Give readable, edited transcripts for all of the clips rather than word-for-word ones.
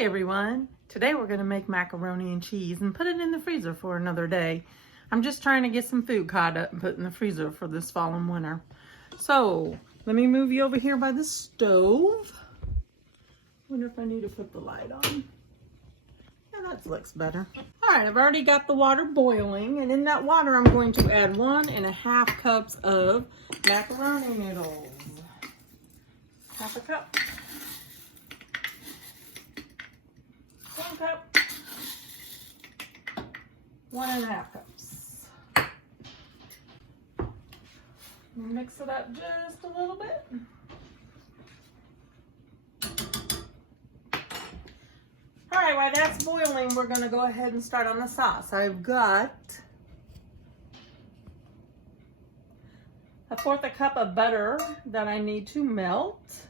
Hey everyone! Today we're going to make macaroni and cheese and put it in the freezer for another day. I'm just trying to get some food caught up and put in the freezer for this fall and winter. So, let me move you over here by the stove. Wonder if I need to put the light on. Yeah, that looks better. Alright, I've already got the water boiling, and in that water I'm going to add 1.5 cups of macaroni noodles. Half a cup. 1 cup, 1.5 cups. Mix it up just a little bit. All right, while that's boiling, we're going to go ahead and start on the sauce. I've got 1/4 cup of butter that I need to melt.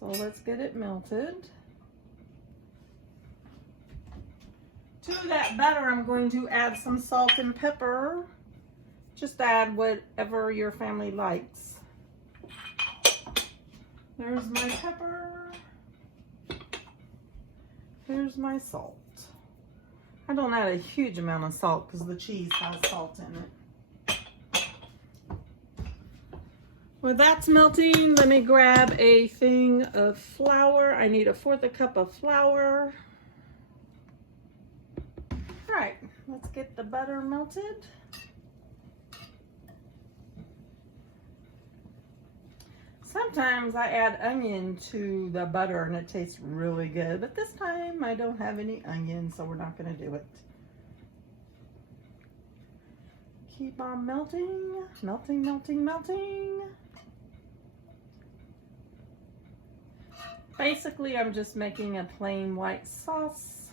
So let's get it melted. To that butter, I'm going to add some salt and pepper. Just add whatever your family likes. There's my pepper. Here's my salt. I don't add a huge amount of salt because the cheese has salt in it. Well, that's melting. Let me grab a thing of flour. I need 1/4 cup of flour. All right, let's get the butter melted. Sometimes I add onion to the butter and it tastes really good, but this time I don't have any onion, so we're not going to do it. Keep on melting, melting, melting, melting. Basically, I'm just making a plain white sauce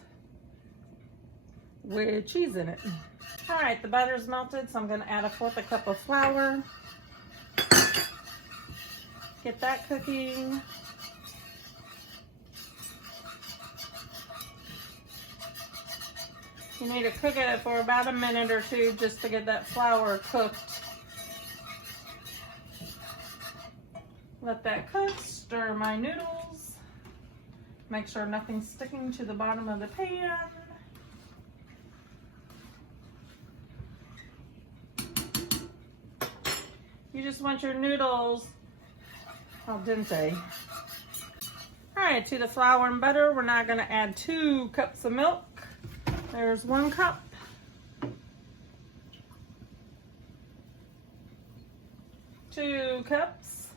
with cheese in it. All right, the butter's melted, so I'm going to add 1/4 cup of flour. Get that cooking. You need to cook it for about a minute or two just to get that flour cooked. Let that cook, stir my noodles. Make sure nothing's sticking to the bottom of the pan. You just want your noodles al dente. All right, to the flour and butter, we're now gonna add 2 cups of milk. There's 1 cup. Two cups.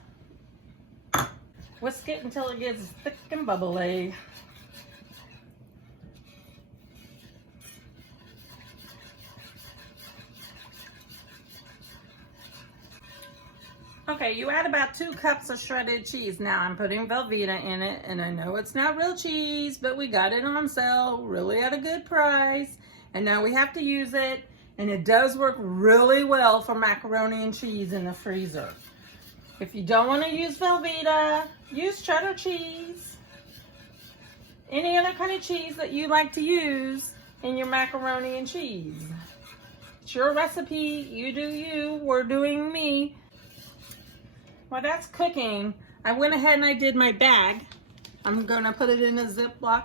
Whisk it until it gets thick and bubbly. Okay, you add about 2 cups of shredded cheese. Now I'm putting Velveeta in it, and I know it's not real cheese, but we got it on sale, really at a good price, and now we have to use it, and it does work really well for macaroni and cheese in the freezer. If you don't want to use Velveeta, use cheddar cheese. Any other kind of cheese that you like to use in your macaroni and cheese. It's your recipe, you do you, we're doing me. While that's cooking, I went ahead and I did my bag. I'm gonna put it in a Ziploc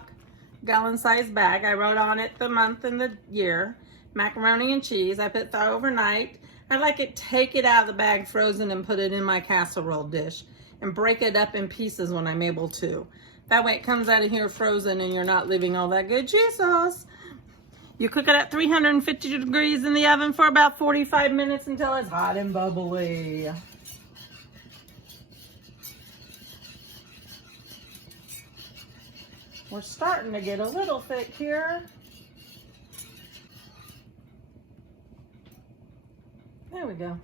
gallon-sized bag. I wrote on it the month and the year. Macaroni and cheese, I put thaw overnight. I like it, take it out of the bag frozen and put it in my casserole dish and break it up in pieces when I'm able to. That way it comes out of here frozen and you're not leaving all that good cheese sauce. You cook it at 350 degrees in the oven for about 45 minutes until it's hot and bubbly. We're starting to get a little thick here. There we go.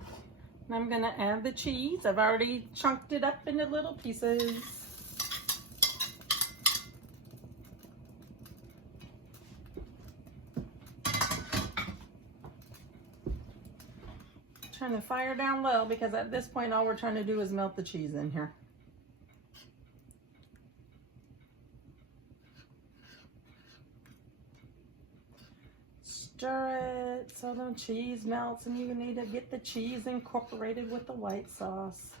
And I'm gonna add the cheese. I've already chunked it up into little pieces. Turn the fire down low because at this point all we're trying to do is melt the cheese in here. Stir it so the cheese melts, and you need to get the cheese incorporated with the white sauce.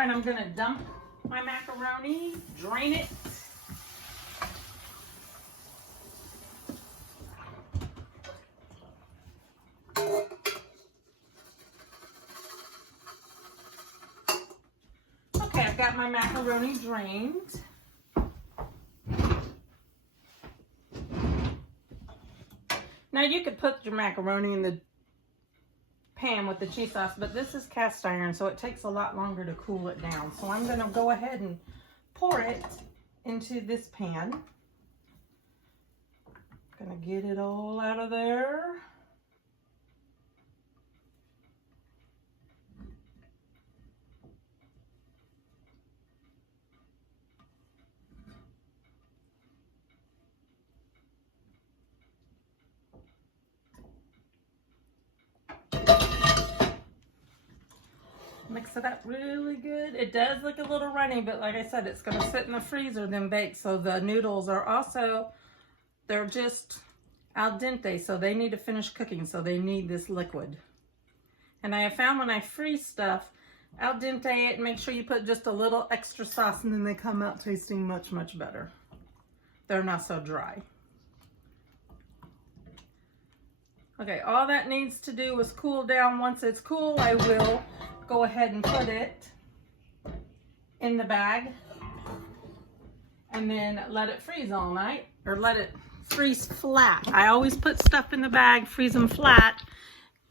right, I'm gonna dump my macaroni, drain it. Okay, I've got my macaroni drained. Now you could put your macaroni in the pan with the cheese sauce, but this is cast iron, so it takes a lot longer to cool it down. So I'm gonna go ahead and pour it into this pan. Gonna get it all out of there. Mix it up really good. It does look a little runny, but like I said, it's going to sit in the freezer then bake. So the noodles are also, they're just al dente, so they need to finish cooking, so they need this liquid. And I have found when I freeze stuff, al dente it, make sure you put just a little extra sauce, and then they come out tasting much, much better. They're not so dry. Okay, all that needs to do is cool down. Once it's cool, I will go ahead and put it in the bag and then let it freeze all night, or let it freeze flat. I always put stuff in the bag, freeze them flat.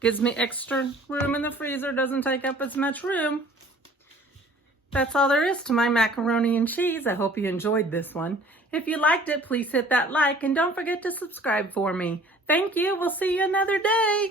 Gives me extra room in the freezer, doesn't take up as much room. That's all there is to my macaroni and cheese. I hope you enjoyed this one. If you liked it, please hit that like and don't forget to subscribe for me. Thank you. We'll see you another day.